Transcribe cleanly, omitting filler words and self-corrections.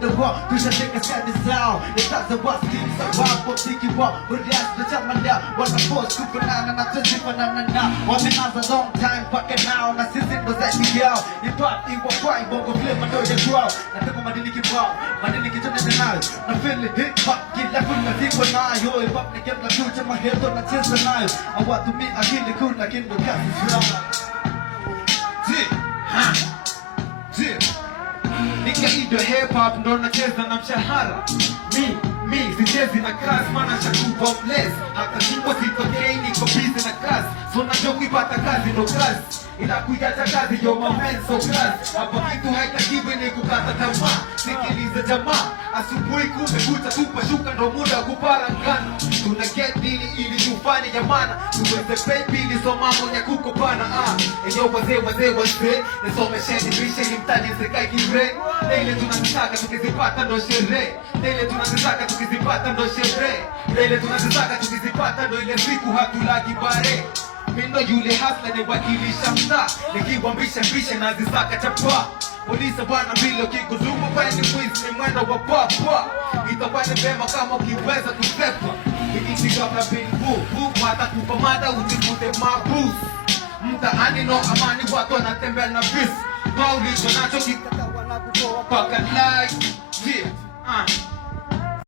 the walk, cause I think I said this out. It's not the what's deep, so wild, but thinking what, but that's the time I know. What I'm forced to banana, not just if banana now. What me has a long time, fucking now, and I see it was that the girl. You thought it was fine, but go flip my door, you grow. I think I'm a didn't keep up, my didn't get to the night. I feel it hit, but get left with my deep one eye. Yo, if I'm the game, the future, my head on the chest and knife. I want to meet, I kill the cool, like in the gas is wrong. Nikaido hip hop ndo nacheza na mshahara. Mi sichezi na kazi maana shakupa bless. Hata sipo sitokei niko busy na kazi. So najua kuipata kazi ndo kazi, ila kuiacha kazi yo my man so kazi. Hapa kitu haitakiwi ni kukata tamaa. Sikiliza jamaa, asubuhi kumekucha tupa shuka ndo muda wa kuparangana. Tuna get dili ili tufanye jamana, tuweze pay bili so mambo ya kukopana. Enyo wazee nisomesheni bisheni mtani sekai kire. Lele tunazitaka tukizipata ndo sherehe. Lele tunazitaka tukizipata ndo sherehe. Lele tunazitaka tukizipata ndo ile siku hatulaki bare. Mindo yule hasla ni wakilisha mtaa, nikiwambisha mbisha na zisaka chapa. Polisi bwana vile ukigudumu kwenye mwizi ni mwendo wa papa. Itakuwa ni vema kama ukiweza kusepa. Ikifika kabla bingu, mata kupamada usikute mabus. Mtaani no amani watu wanatembea na bis. Kwa ulicho nacho kikata wanakutoa paka like. Yeah,